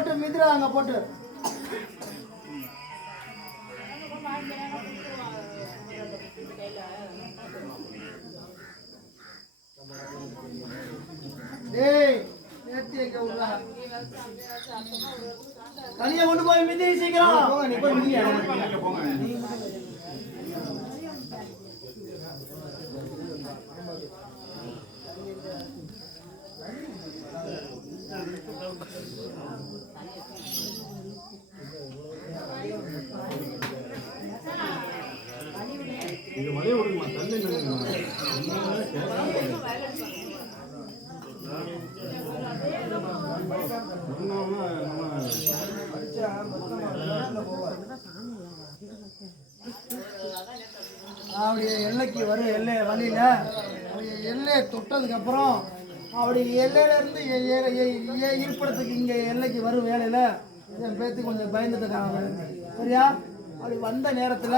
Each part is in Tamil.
போட்டு மிதிரா அங்க போட்டு. டேய் நேத்தி எங்க விடுறா கனியை கொண்டு போய் மிதி சீக்கிரம். நீ போய் மலையை விடுமா தண்ணி நின்னுமா அவருடைய எல்லைக்கு வரும் எல்லை வழியில. அவருடைய எல்லையை தொட்டதுக்கு அப்புறம் அவருடைய எல்லையில இருந்து இருப்பிடத்துக்கு இங்க எல்லைக்கு வரும் வேலையில. என் பேத்து கொஞ்சம் பயந்துட்டு சரியா? அப்படி வந்த நேரத்துல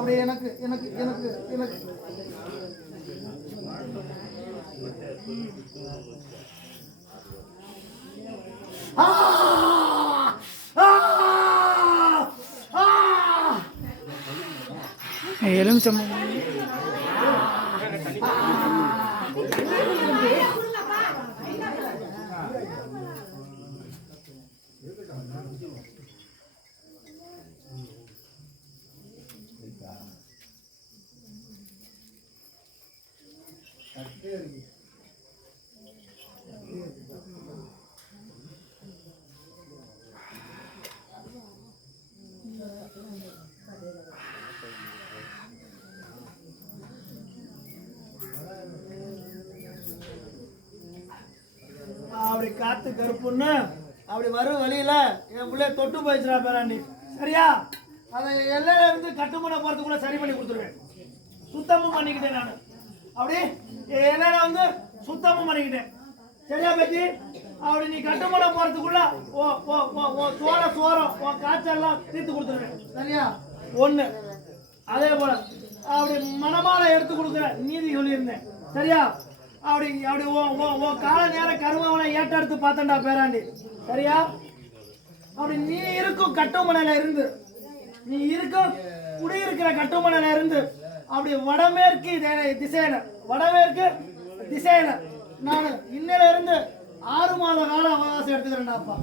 அப்படி எனக்கு எனக்கு எனக்கு எனக்கு ஆ! ஆ! எலுமிச்சம்பழம் அப்படி காத்து கருப்புன்னு அப்படி வரும் வழியில என் பிள்ளைய தொட்டு போயிடுச்சுடா பேராண்டி சரியா? அதை எல்லையில இருந்து கட்டுமனை போறதுக்குள்ள சரி பண்ணி கொடுத்துருவேன். சுத்தமும் பண்ணிக்கிட்டேன் நான். அப்படி என் எல்லையில வந்து சுத்தமும் பண்ணிக்கிட்டேன். சரியா பேத்தி? அப்படி நீ கட்டுமான போறதுக்குள்ள ஓ ஓ ஓ ஓ சோர சோரம் ஓ காய்ச்சல்லாம் தீர்த்து கொடுத்துருவேன். சரியா? ஒண்ணு. அதே போல அப்படி மனமால எடுத்து கொடுக்குற நீதி சொல்லியிருந்தேன். சரியா? அப்படி அப்படி ஓ ஓ ஓ கால நேரம் கருமாவனை ஏற்றெடுத்து பார்த்தண்டா பேராண்டி. சரியா? அப்படி நீ இருக்கும் கட்டுமனையில இருந்து நீ இருக்கும் குடியிருக்கிற கட்டுமனையில இருந்து அப்படி வடமேற்கு இதே- திசையில வடமேற்கு திசையில நான் இன்னில இருந்து ஆறு மாத கால அவகாசம் எடுத்துக்கிறேன்டாப்பா.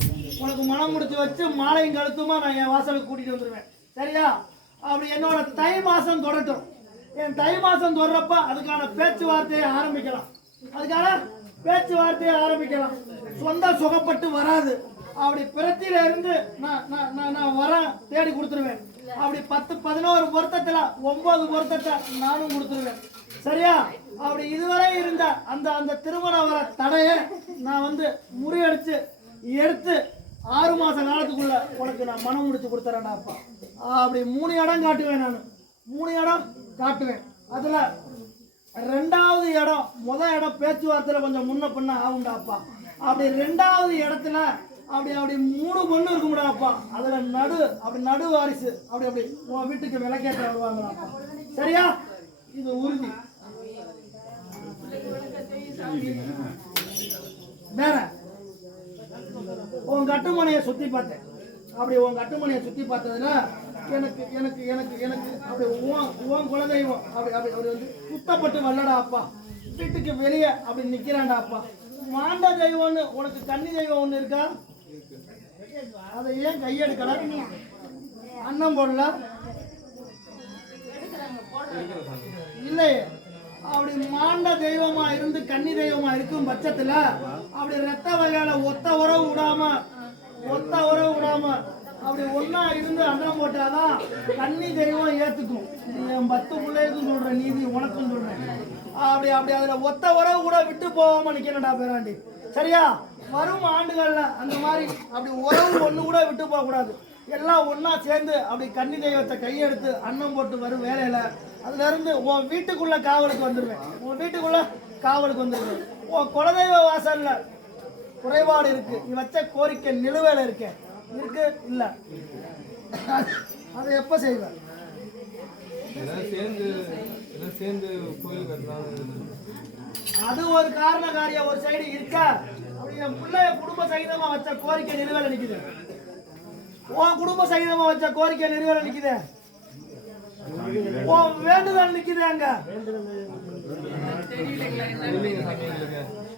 உனக்கு மனம் முடிச்சு வச்சு மாலையும் கழுத்துமா நான் என் வாசலுக்கு கூட்டிட்டு வந்துருவேன். சரியா? அப்படி என்னோட தை மாசம் தொடட்டும். என் தை மாசம் தொடரப்ப அதுக்கான பேச்சுவார்த்தையை ஆரம்பிக்கலாம். அதுக்கான பேச்சுவார்த்தையை ஆரம்பிக்கலாம். சொந்த சுகப்பட்டு வராது. அப்படி பிரத்தில இருந்து நான் நான் நான் நான் வரேன் தேடி கொடுத்துருவேன். அப்படி பத்து பதினோரு பொருத்தத்தில் ஒன்பது பொருத்தத்தை நானும் கொடுத்துருவேன். சரியா? அப்படி இதுவரை இருந்த அந்த அந்த திருமண வர தடையை நான் வந்து முறியடிச்சு எடுத்து ஆறு மாத காலத்துக்குள்ள உனக்கு நான் மனம் முடிச்சு கொடுத்துறேன்டாப்பா அப்படி மூணு இடம் காட்டுவேன் நான். மூணு இடம் காட்டுவேன். அதில் ரெண்டாவது இடம் முத இடம் பேச்சுவார்த்தையில் கொஞ்சம் முன்ன பின்ன ஆகுண்டாப்பா அப்படி ரெண்டாவது இடத்துல அப்படி அப்படி மூணு பொண்ணு இருக்கும்டாப்பா. அதில் நடு அப்படி நடு வாரிசு அப்படி அப்படி உன் வீட்டுக்கு விளக்கேற்ற வருவாங்களாப்பா. சரியா? இது உறுதி. வேற? உன் கட்டுமனையை சுற்றி பார்த்தேன். அப்படி உன் கட்டுமனையை சுற்றி பார்த்ததுல எனக்கு எனக்கு எனக்கு எனக்கு. அப்படி உன் உன் குலதெய்வம். அப்படி அப்படி அப்படி வந்து சுத்தப்பட்டு வரலடா அப்பா. வீட்டுக்கு வெளியே அப்படி நிக்கிறான்டா அப்பா. மாண்ட தெய்வம்னு உனக்கு கன்னி தெய்வம் ஒன்று இருக்கா? அதை ஏன் கையெடுக்கல? அன்னம் போடல? இல்லையே. அப்படி மாண்ட தெய்வமா இருந்து கன்னி தெய்வமா இருக்கும் பட்சத்துல அப்படி ரத்த வகையால ஒத்த உறவு விடாம ஒத்த உறவு விடாம அப்படி ஒன்னா இருந்து அன்னம் போட்டாதான் கன்னி தெய்வம் ஏத்துக்கும். என் பத்து பிள்ளைக்கும் சொல்ற நீதி உனக்கும் சொல்றேன் அப்படி அப்படி அதுல ஒத்த உறவு கூட விட்டு போகாம நிக்கிறேன்டா பேராண்டி. சரியா? வரும் ஆண்டுகள்ல அந்த மாதிரி அப்படி உறவு ஒண்ணு கூட விட்டு போக கூடாது. எல்லாம் ஒன்றா சேர்ந்து அப்படி கன்னி தெய்வத்தை கையெடுத்து அன்னம் போட்டு வரும் வேலையில அதுல இருந்து உன் வீட்டுக்குள்ள காவலுக்கு வந்துடுவேன். உன் வீட்டுக்குள்ள காவலுக்கு வந்துடுவேன். உன் குலதெய்வ வாசல்ல குறைபாடு இருக்கு. நீ வச்ச கோரிக்கை நிலுவையில இருக்கேன் இருக்கு இல்ல. அதை எப்ப செய்வேன் அது ஒரு காரண காரியம் ஒரு சைடு இருக்கா அப்படி என் பிள்ளைய குடும்ப சகிதமா வச்ச கோரிக்கை நிறைவேற நிக்குது. உன் குடும்ப சகிதமா வச்ச கோரிக்கை நிறைவேற நிக்குது. உன் வேண்டுதல் நிக்குது அங்க.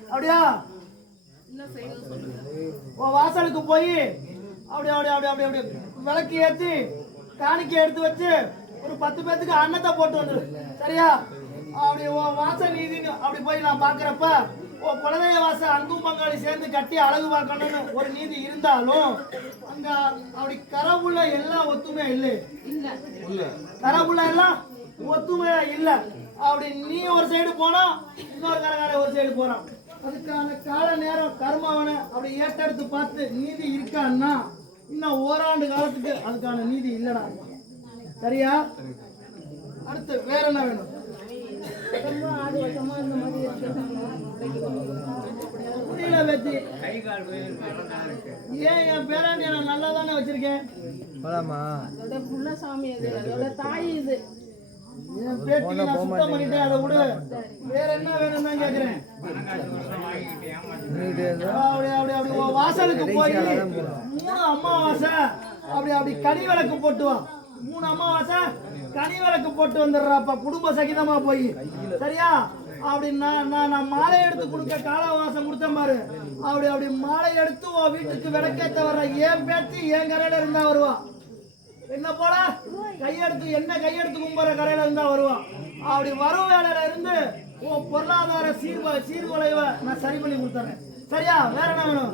அப்படியா? உன் வாசலுக்கு போய் அப்படி அப்படி அப்படி அப்படி அப்படி விளக்கு ஏத்தி காணிக்கை எடுத்து வச்சு ஒரு பத்து பேத்துக்கு அன்னத்தை போட்டு வந்துரு சரியா? அப்படி உன் வாச நீதினு அப்படி போய் நான் பாக்குறப்ப உன் குலதெய்வ வாச அங்கும் பங்காளி சேர்ந்து கட்டி அழகு பார்க்கணும்னு ஒரு நீதி இருந்தாலும் அங்க அப்படி கரவுள்ள எல்லாம் ஒத்துமையா இல்லை. கரவுள்ள எல்லாம் ஒத்துமையா இல்ல. அப்படி நீ ஒரு சைடு போனா இன்னொரு கரகார ஒரு சைடு போறான். அதுக்கான கால நேரம் கர்மாவனை அப்படி ஏற்றெடுத்து பார்த்து நீதி இருக்கான்னா இன்னும் ஓராண்டு காலத்துக்கு அதுக்கான நீதி இல்லடா. சரியா? அடுத்து வேற என்ன வேணும்? முடியல பேத்தி ஏன் என் பேராண்டி நான் நல்லா தானே வச்சிருக்கேன் அதோட புள்ள சாமி அது. அதோட தாய் இது. வாசலுக்கு போய் மூணு அமாவாசை. அப்படி அப்படி கனி விளக்கு போட்டு வா. மூணு அமாவாசை கனி விளக்கு போட்டு வந்துடுறாப்பா. குடும்ப சகிதமா போய். சரியா? அப்படி நான் நான் மாலை எடுத்து கொடுக்க காலவாசம் கொடுத்தேன் பாரு. அப்படி அப்படி மாலை எடுத்து வீட்டுக்கு விளக்கேத்த வர்ற ஏன் பேத்தி என் கரையில இருந்தா வருவா. என்ன போல கையெடுத்து என்ன கையெடுத்து கும்புற கரையில இருந்தா வருவான். அப்படி வரும் வேலையில இருந்து உன் பொருளாதார சீர்வ சீர்குலைவை நான் சரி பண்ணி கொடுத்துறேன். சரியா? வேற என்ன வேணும்?